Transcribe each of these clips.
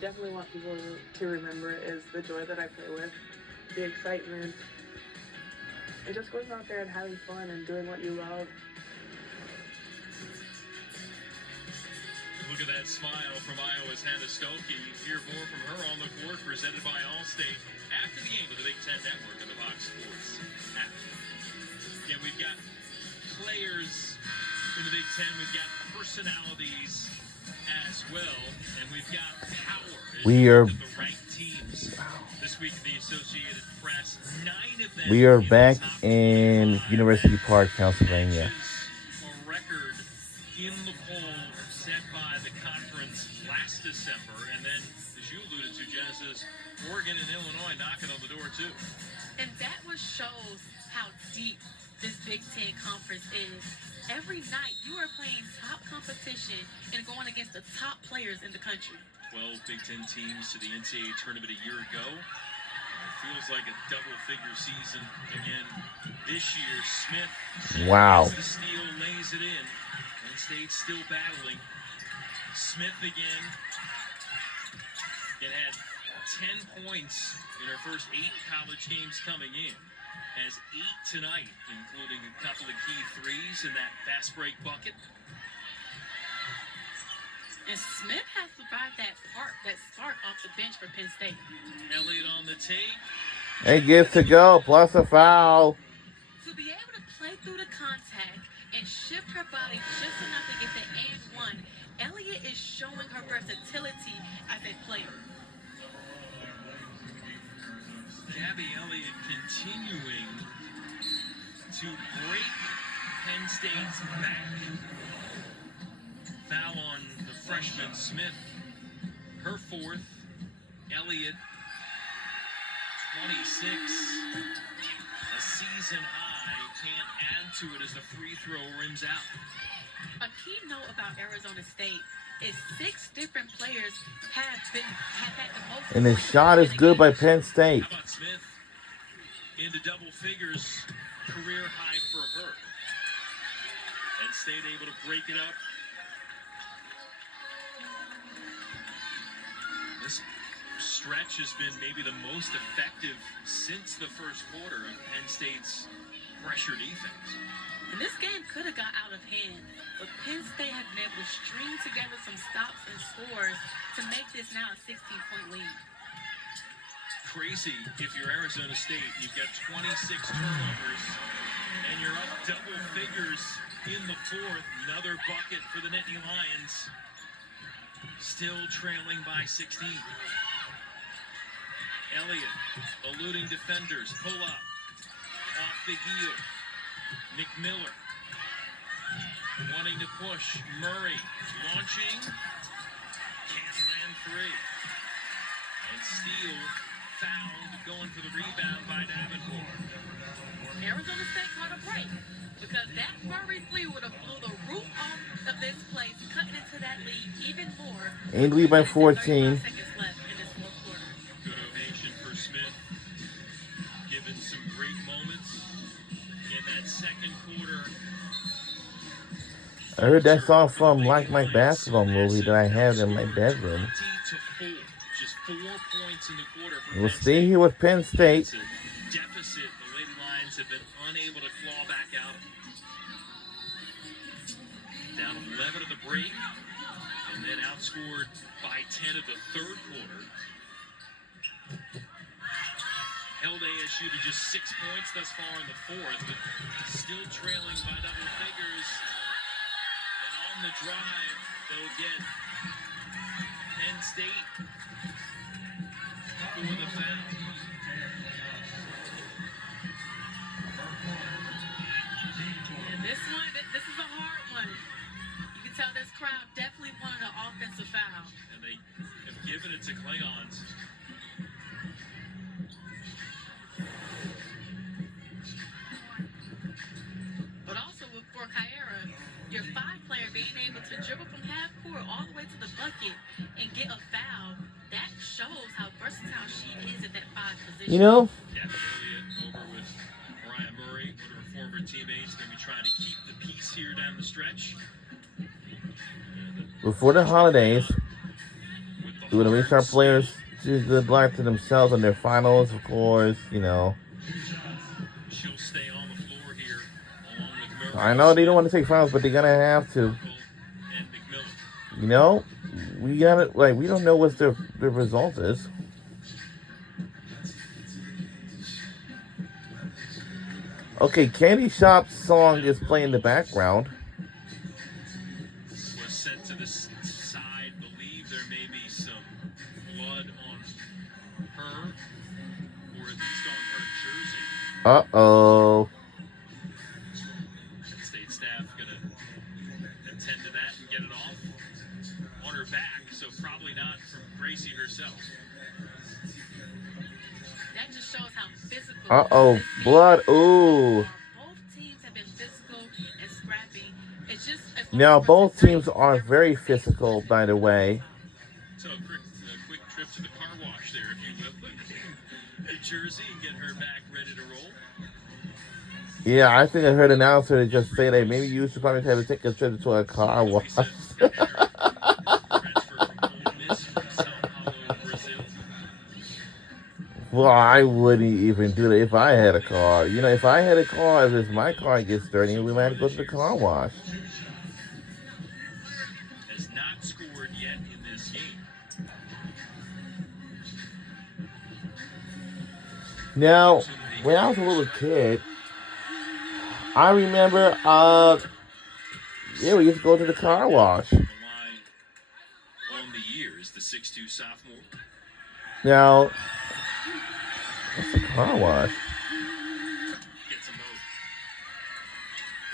Definitely want people to remember is the joy that I play with, the excitement. It just goes out there and having fun and doing what you love. Look at that smile from Iowa's Hannah Stokey. Hear more from her on the court, presented by Allstate after the game with the Big Ten Network and the Fox Sports app. Again, we've got players in the Big Ten. We've got personalities as well, and we've got power. We are the ranked teams this week in the Associated Press. 9 of them. We are back in University Park, Pennsylvania. A record in the poll set by the conference last December, and then, as you alluded to, Genesis, Oregon and Illinois knocking on the door too. And that shows how deep this Big Ten conference is. Every night you are playing top competition and going against the top players in the country. 12 Big Ten teams to the NCAA tournament a year ago. It feels like a double-figure season again this year. Smith, wow, the steal, lays it in. Penn State still battling. Smith again. It had 10 points in her first 8 college games coming in. Has 8 tonight, including a couple of key threes in that fast break bucket. And Smith has survived that start off the bench for Penn State. Elliott on the take. It gets to go, plus a foul. To be able to play through the contact and shift her body just enough to get the and one, Elliott is showing her versatility as a player. Gabby Elliott continuing to break Penn State's back. Foul on the freshman Smith. Her 4th. Elliott, 26. A season high. Can't add to it as the free throw rims out. A key note about Arizona State is 6 different players have had the most. And the shot is good by Penn State. How about Smith into double figures, career high for her. Penn State able to break it up. This stretch has been maybe the most effective since the first quarter of Penn State's pressure defense. And this game could have got out of hand, but Penn State has been able to string together some stops and scores to make this now a 16-point lead. Crazy if you're Arizona State. You've got 26 turnovers, and you're up double figures in the 4th. Another bucket for the Nittany Lions. Still trailing by 16. Elliott eluding defenders. Pull up. Off the heel. Nick Miller wanting to push. Murray launching. Can't land 3. And steal. Fouled, going for the rebound by Davenport. Arizona State caught a break because that Murray 3 would have blew the roof off of this place, cutting into that lead even more. And lead by 14. 35 seconds left in this 4th quarter. Good ovation for Smith. Given some great moments in that 2nd quarter. I heard that song from Like My Basketball movie that I have in my bedroom. 20-4. Just 4 points in the quarter. We'll stay here with Penn State. Deficit. The Lady Lions have been unable to claw back out. Down 11 of the break, and then outscored by 10 of the 3rd quarter. Held ASU to just 6 points thus far in the 4th, but still trailing by double figures. And on the drive, they'll get Penn State for the foul. And this is a hard one. You can tell this crowd definitely wanted an offensive foul. And they have given it to Klingons. But also for Kyra, your 5-player being able to dribble from half court all the way to the bucket and get a foul, that shows how versatile she is at that 5 position. You know, Gabby Elliott over with Mariah Murray, one of her former teammates, maybe trying to keep the peace here down the stretch. before the holidays, With the Do the restart players choose the black to themselves in their finals? Of course, you know. She'll stay on the floor here, along with I Murray, know they don't Smith, want to take finals, but they're gonna have to. Merkel, and McMillan. You know, we gotta we don't know what the result is. Okay, Candy Shop's song is playing in the background. Was sent to the side. Believe there may be some blood on her, or at least on her jersey. Uh-oh. State staff gonna attend to that and get it off on her back, so probably not from Gracie herself. That just shows how physical. Uh-oh. this game Blood. is. Ooh. Both teams have been physical and scrappy. It's just as long Now, as both versus teams are very physical, by the way. So a quick trip to the car wash there, if you will. New Jersey, and get her back ready to roll. Yeah, I think I heard an announcer just say that maybe you should probably have to take a trip to a car wash. Transfer from Ole Miss from Sao Paulo, Brazil. Well, I wouldn't even do that if I had a car. You know, if I had a car, if it's my car gets dirty, we might go to the car wash. Has not scored yet in this game. Now, when I was a little kid, I remember, we used to go to the car wash. The line on the year is the 6'2" sophomore. Now, what's the car wash? Gets a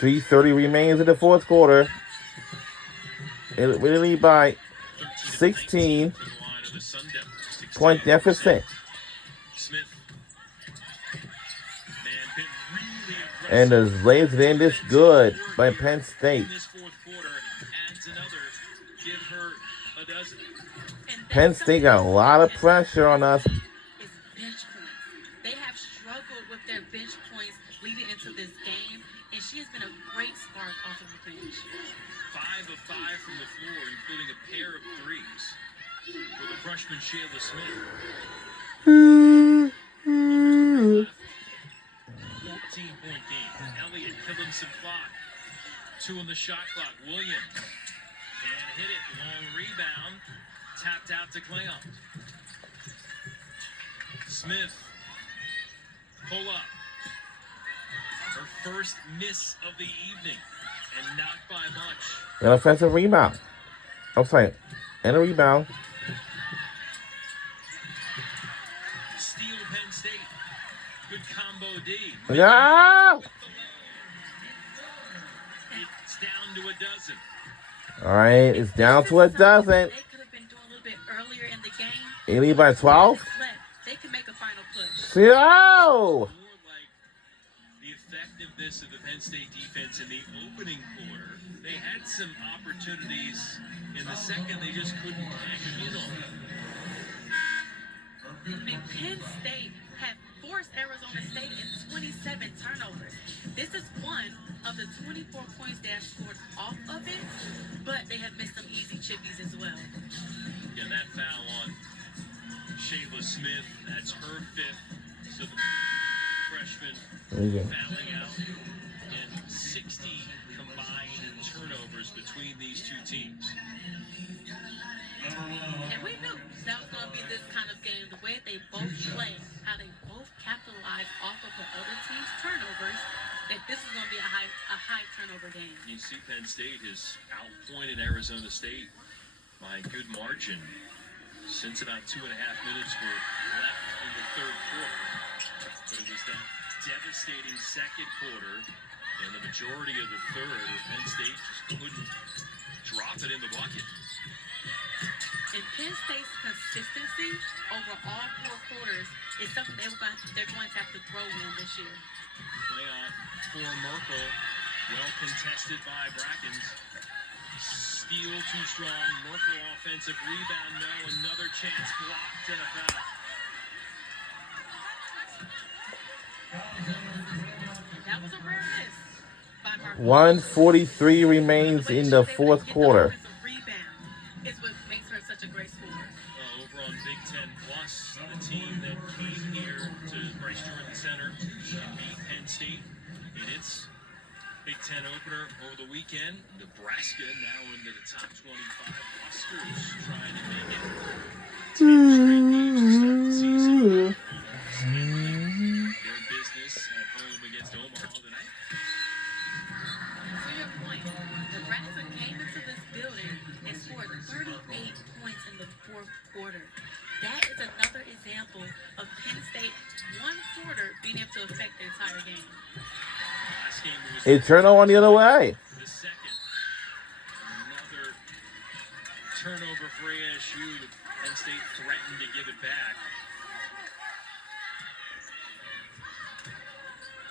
move. 3:30 remains in the fourth quarter. It will lead by 16 to the line of the Sun Devils. point deficit. Smith. Man, been really impressive. And the Braves end this good by Penn State. In this fourth quarter, adds another. Give her a dozen. Penn State got a lot of pressure on us. Is bench points. They have struggled with their bench points leading into this game, and she has been a great spark off of the bench. 5 of 5 from the floor, including a pair of threes for the freshman Shayla Smith. 14-point game. Elliott killing some clock. 2 on the shot clock. Williams can't hit it. Long rebound. Tapped out to Cleon. Smith. Pull up. Her first miss of the evening. And not by much. An offensive rebound. I'm sorry. And a rebound. Steal Penn State. Good combo D. Yeah! It's down to a dozen. All right, it's down to a dozen. They could have been doing a little bit earlier in the game. They lead by 12. They could make a final push. Yo! More like the effectiveness of the Penn State defense in the opening quarter. They had some opportunities in the second. They just couldn't cash in on them. I mean, Penn State had forced Arizona State in 27 turnovers. This is one of the 24 points they have scored off of it, but they have missed some easy chippies as well. And that foul on Shayla Smith, that's her 5th. So the freshman fouling out and 60 combined turnovers between these two teams. And we knew that was going to be this kind of game, the way they both play, how they both capitalize off of the other team's turnovers, that this is going to be a high turnover game. You see Penn State has outpointed Arizona State by a good margin since about 2.5 minutes were left in the third quarter. But it was that devastating second quarter and the majority of the third where Penn State just couldn't drop it in the bucket. And Penn State's consistency over all 4 quarters is something they're going to have to grow in this year. Play on for Merkel. Well contested by Brackens. Steal too strong. Merkel offensive rebound. No. Another chance blocked and a foul. That was a rare miss by Merkel. 1:43 remains in the fourth quarter. Rebound is what makes her such a great scorer. Well, Ten Plus, the team that came here to Bryce Jordan Center and beat Penn State in its Big Ten opener over the weekend. Nebraska now into the top 25. Huskers trying to make it 10 straight games to start the season. Their business at home against Omaha tonight. To your point, Nebraska came into this building and scored 38 points in the fourth quarter. That is another example of Penn State one quarter being able to affect the entire game. Last game was It turned on the other way. the second. Another turnover for ASU. Penn State threatened to give it back.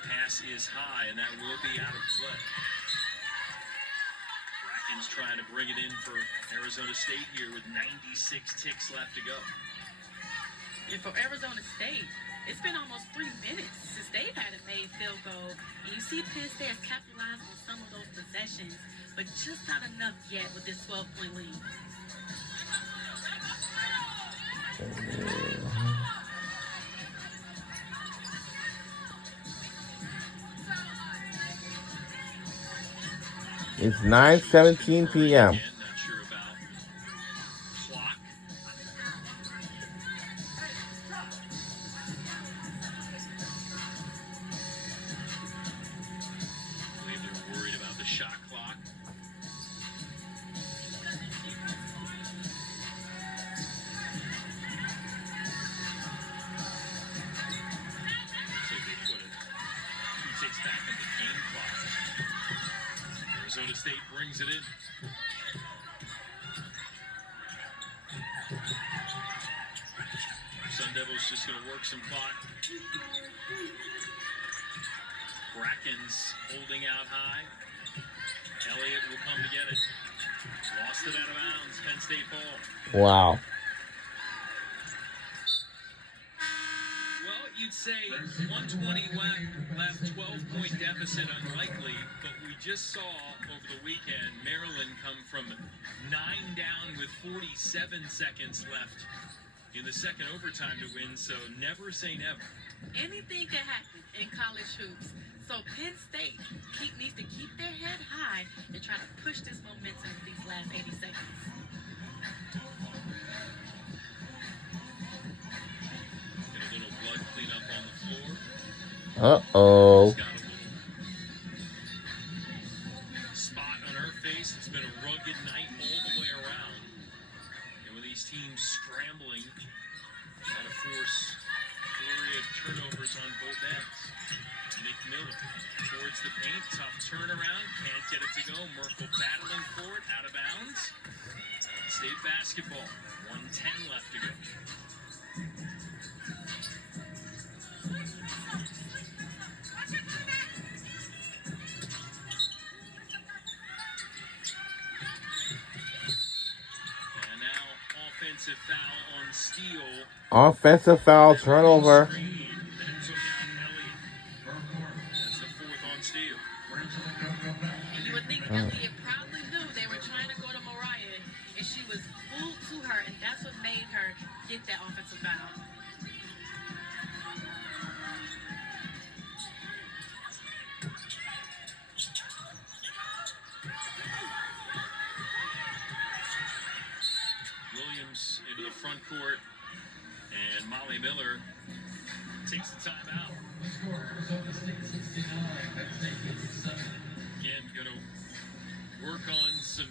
Pass is high, and that will be out of play. Bracken's trying to bring it in for Arizona State here with 96 ticks left to go. And for Arizona State, it's been almost 3 minutes since they've had a made field goal. And you see Penn State has capitalized on some of those possessions, but just not enough yet with this 12-point lead. It's 9:17 p.m. Again, not sure about clock. I believe they're worried about the shot clock. Looks like they put it 2 ticks back on the game clock. Arizona State brings it in. Sun Devils just going to work some clock. Bracken's holding out high. Elliott will come to get it. Lost it out of bounds. Penn State ball. Wow. Well, you'd say 120 left 12-point deficit unlikely, but we just saw over the weekend Maryland come from 9 down with 47 seconds left in the second overtime to win, so never say never. Anything can happen in college hoops. So Penn State needs to keep their head high and try to push this momentum in these last 80 seconds. Get a little blood cleanup on the floor. Uh-oh. Got a little spot on her face. It's been a rugged night all the way around. And with these teams scrambling, trying to force flurry of turnovers on both ends. Nick Miller towards the paint, tough turnaround, can't get it to go. Merkel battling for it, out of bounds. State basketball, 1:10 left to go. And now offensive foul on Steele. Offensive foul, turnover. Screen, then took out Elliott. That's the 4th on Steele. And you would think Elliott probably knew they were trying to go to Mariah, and she was pulled to her, and that's what made her get that offensive foul. Williams into the front court, and Molly Miller takes the timeout. Again, going to work on some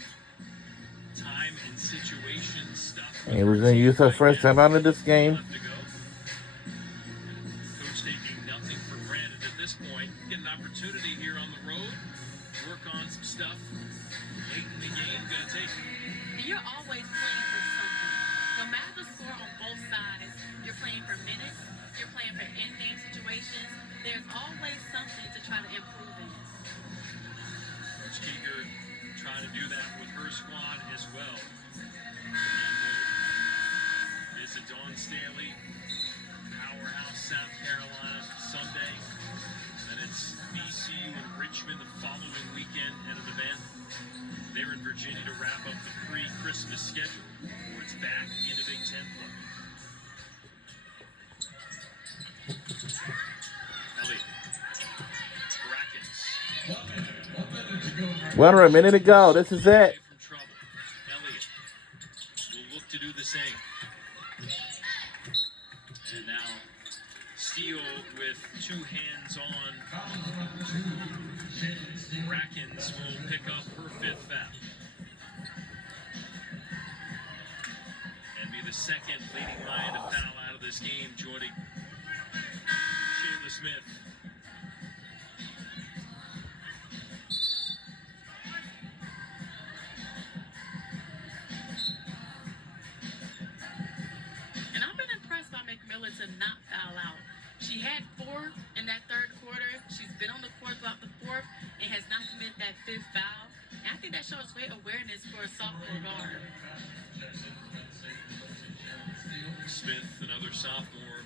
time and situation stuff. And we're going to use our first time out of this game. Left to go. Coach taking nothing for granted at this point. Get an opportunity here on the road. Work on some stuff. Late in the game, going to take it. And you're always playing for something. No matter the score on both sides, you're playing for minutes, you're playing for in-game situations. There's always something to try to improve in. Coach Keeger trying to do that with her squad as well. It's a Dawn Staley, powerhouse South Carolina Sunday. And it's BCU and Richmond the following weekend at an event. They're in Virginia to wrap up the pre-Christmas schedule before it's back into Big Ten play. Runner a minute to go. This is it. Away from trouble. Elliott will look to do the same. And now Steele with 2 hands on. Brackens will pick up her 5th foul. And be the second leading Lion to foul out of this game, joining Shayla Smith. And I've been impressed by McMillan to not foul out. She had 4 in that 3rd quarter. She's been on the court throughout the 4th and has not committed that 5th foul. And I think that shows great awareness for a sophomore guard. Smith, another sophomore,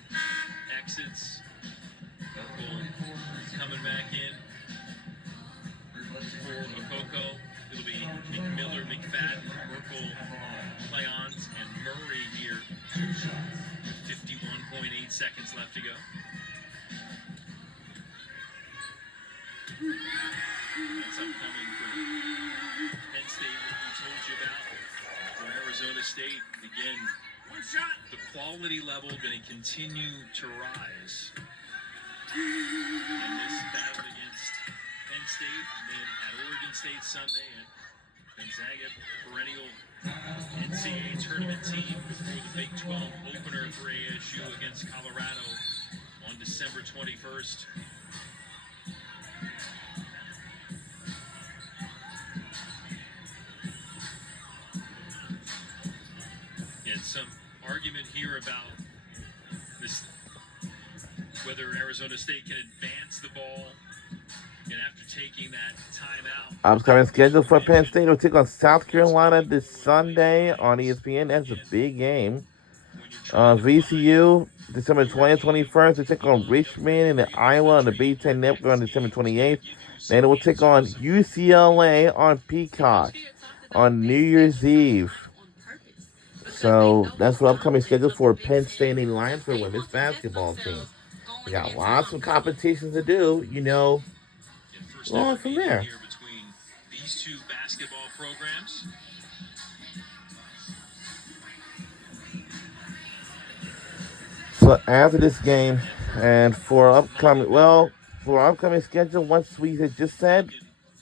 exits. Merkel coming back in for Okoko. It'll be McMillan, McFadden, Merkel, Clayons, and Murray here. 51.8 seconds left to go. That's upcoming for Penn State, what we told you about. For Arizona State, again, the quality level going to continue to rise in this battle against Penn State, and then at Oregon State Sunday, and Gonzaga, perennial NCAA tournament team, before the Big 12 opener for ASU against Colorado on December 21st. And some argument here about this, whether Arizona State can advance the ball, and after taking that timeout. Upcoming schedule for Penn State will take on South Carolina this Sunday on ESPN. That's a big game. VCU, December 20th, 21st, they take on Richmond and Iowa on the Big Ten Network on December 28th. Then it will take on UCLA on Peacock on New Year's Eve. So that's what upcoming schedule for Penn State and Lions for women's basketball team. We got lots of competitions to do, you know. Going from there. Between these 2 basketball programs. So after this game, and for upcoming schedule, once we had just said,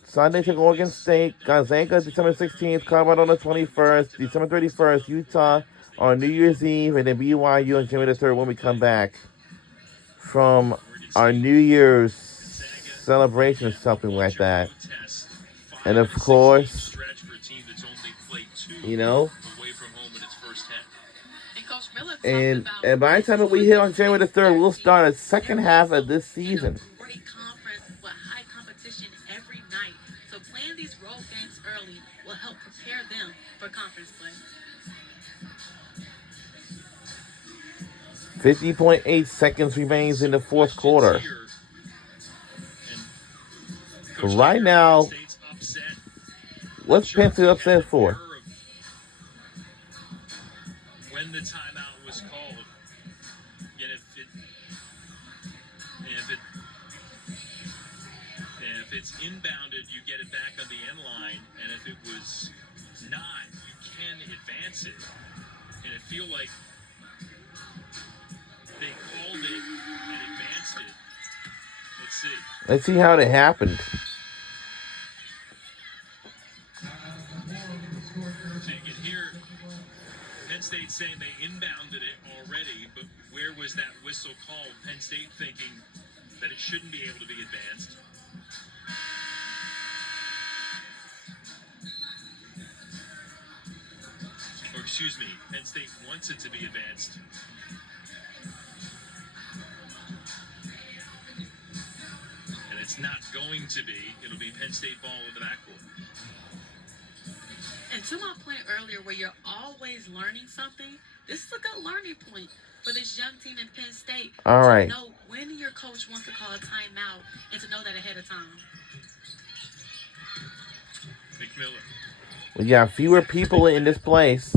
Sunday take Oregon State, Gonzaga December 16th, Colorado on the 21st, December 31st, Utah on New Year's Eve, and then BYU on January the 3rd when we come back from our New Year's celebration or something like that. And of course, you know, and by the time that we hit on January the 3rd, we'll start a second half of this season. Great conference with high competition every night. So playing these road games early will help prepare them for conference play. 50.8 seconds remains in the 4th quarter. So right now, what's Penn State upset for? When the timeout was called, and if it's inbounded, you get it back on the end line, and if it was not, you can advance it. And it feel like they called it and advanced it. Let's see. Let's see how it happened. So you can hear Penn State saying they inbounded it already, but where was that whistle called? Penn State thinking that it shouldn't be able to be advanced. Or excuse me, Penn State wants it to be advanced. And it's not going to be. It'll be Penn State ball in the backcourt. And to my point earlier, where you're always learning something, this is a good learning point for this young team in Penn State. All right. To know when your coach wants to call a timeout and to know that ahead of time. McMillan. We got fewer people in this place.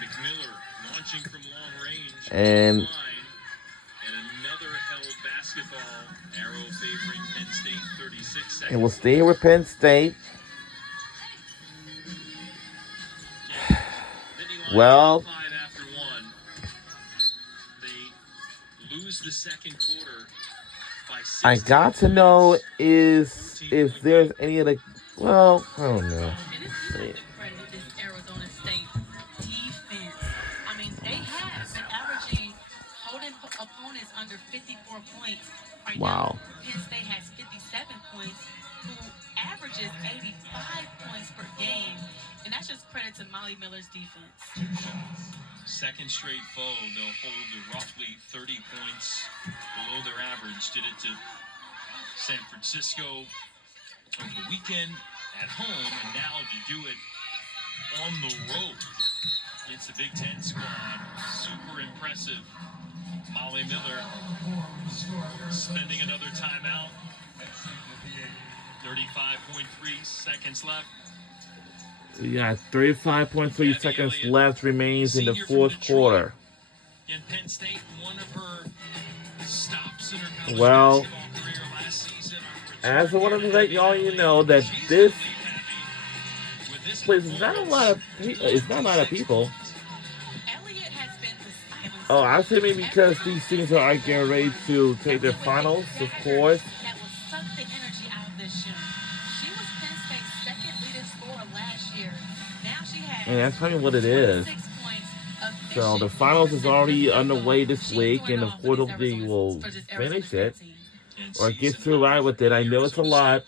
McMillan launching from long range. And another held basketball. Arrow favoring Penn State, 36 seconds. And we'll stay with Penn State. Well, After one, they lose the second quarter by 16. I got to know is if there's any of the. Well, I don't know. And it's you have to credit this Arizona State defense. I mean, they have been averaging holding opponents under 54 points. Right Wow. now, Penn State has 57 points, who averages 85 points per game. And that's just credit to Molly Miller's defense. Second straight foe, they'll hold to roughly 30 points below their average. Did it to San Francisco over the weekend at home, and now to do it on the road against the Big Ten squad. Super impressive. Molly Miller spending another timeout. 35.3 seconds left. We got 35.3 seconds left remains in the fourth quarter. In Penn State, one of her stops in her college Well, basketball career last season. as I wanted to let y'all know that this place is not a lot of it's not a lot of people. Elliott has been the silence. Oh, I'm assuming because these teams are getting ready to take their finals, of course. That will suck the energy out of this gym. She was Penn State's second leading scorer last year. Now she has And that's probably what it is. 6 points, So the finals is already underway this week, and of course hopefully we'll finish it or get through right with it. I know it's a lot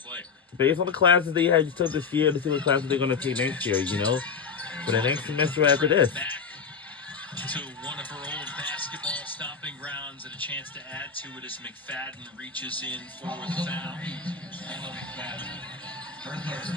based on the classes they had took this year to see what classes they're going to take next year, you know, for the next semester after this. To one of her old basketball stomping grounds, and a chance to add to it as McFadden reaches in for the foul. Her third.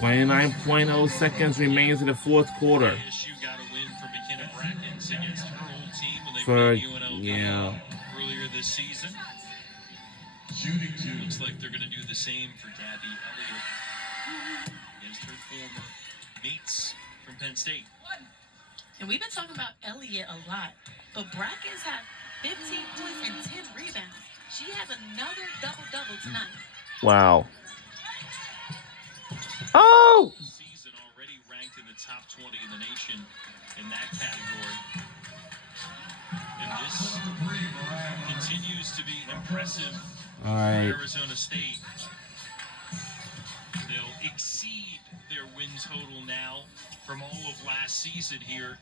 29.0 seconds remains in the fourth quarter. ASU got a win for McKenna Brackens against her old team when they For beat UNLV earlier this season. Shooting two. Looks like they're going to do the same for Gabby Elliott against her former mates from Penn State. And we've been talking about Elliott a lot, but Brackens have 15 points and 10 rebounds. She has another double-double tonight. Wow. Oh! Season already ranked in the top 20 in the nation in that category. And this continues to be impressive All right. for Arizona State. They'll exceed their win total now from all of last season here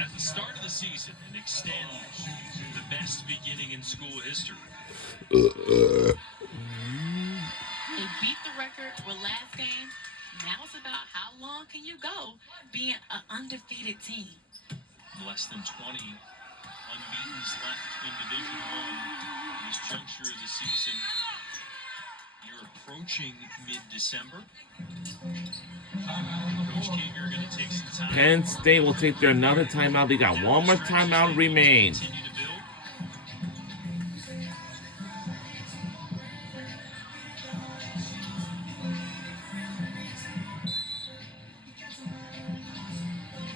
at the start of the season and extend the best beginning in school history. They beat the record with last game. Now it's about how long can you go being an undefeated team. Less than 20 unbeatens left in Division I this juncture of the season. You're approaching mid-December. Coach Kager going to take some time. Penn State will take their another timeout. They got one more timeout remain. Continue to build.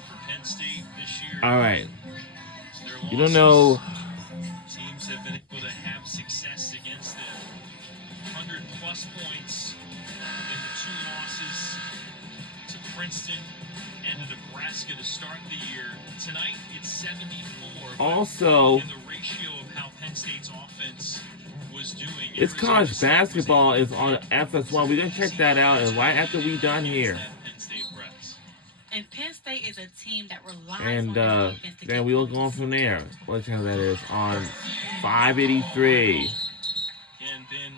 For Penn State this year. All right. their You don't know. Teams have been able to have success against them. 100-plus points in the two losses to Princeton and to Nebraska to start the year. Tonight, it's 74. but Also, in the ratio of how Penn State's offense was doing. it's Arizona college State was basketball able is on FS1. We're gonna check that out, and right after we done here, Penn State press. And Penn State is a team that relies and on their defense to then get we'll points. go on from there. What channel that is on 583. And then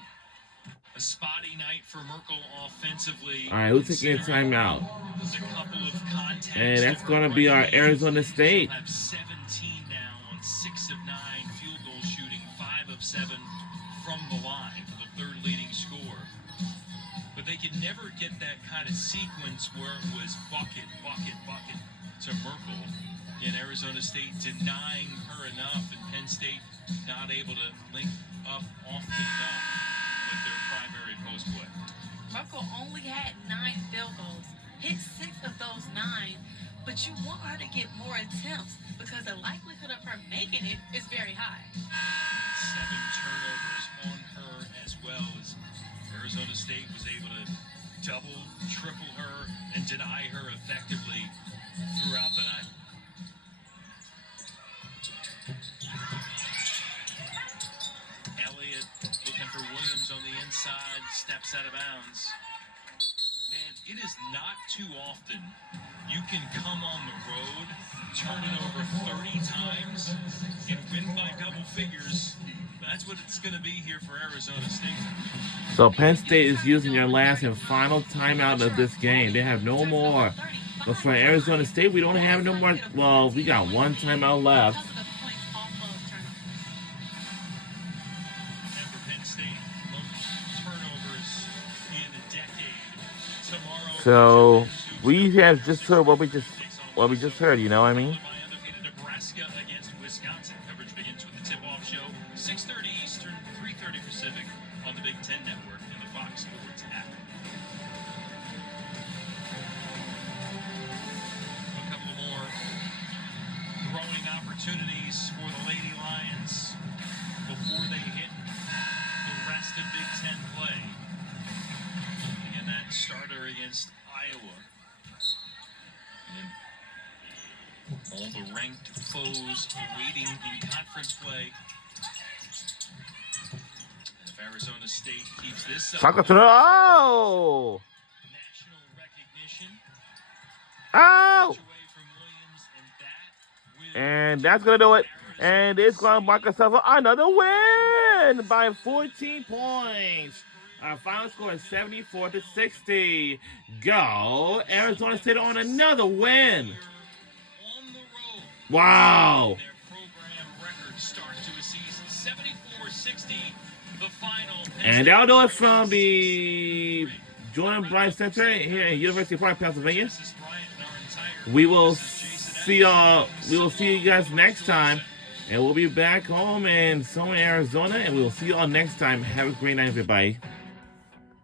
a spotty night for Merkel offensively. All right, who's taking a timeout? There's a couple of contacts And that's that gonna were be our right. Arizona State. They'll have 17 now on 6 of 9 field goal shooting, 5 of 7 from the line for the third leading score. But they could never get that kind of sequence where it was bucket, bucket, bucket to Merkel. And Arizona State denying her enough, and Penn State not able to link up often enough with their primary post play. Merkel only had 9 field goals. hit 6 of those 9, but you want her to get more attempts because the likelihood of her making it is very high. 7 turnovers on her as well, as Arizona State was able to double, triple her, and deny her effectively throughout the night. Elliott looking for Williams on the inside, steps out of bounds. Man, it is not too often you can come on the road, turn it over 30 times, and win by double figures. That's what it's going to be here for Arizona State. So Penn State is using their last and final timeout of this game. They have no more. But for Arizona State, we don't have no more. Well, we got one timeout left. And for Penn State, most turnovers in a decade. Tomorrow, So we have just heard what we just heard. You know what I mean? undefeated Nebraska against Wisconsin. Coverage begins with the tip-off show, 6:30 Eastern, 3:30 Pacific, on the Big Ten Network and the Fox Sports app. A couple more growing opportunities for the Lady Lions before they hit the rest of Big Ten play. And that starter against Iowa. And all the ranked foes waiting in conference play. And if Arizona State keeps this up, Chocolate to the oh! national recognition Oh! away from Williams, and that will And that's gonna do it. And it's gonna mark us another win by 14 points. Our final score is 74-60. Go Arizona State on another win. on the road. Wow. Their program record start to a season, 74-60, the final. And that'll do it from the Jordan Bryant Center here at University Park, Pennsylvania. This is Bryant and our entire We will Jason see y'all. We will see you guys next time. And we'll be back home in somewhere in Arizona. And we'll see y'all next time. Have a great night, everybody.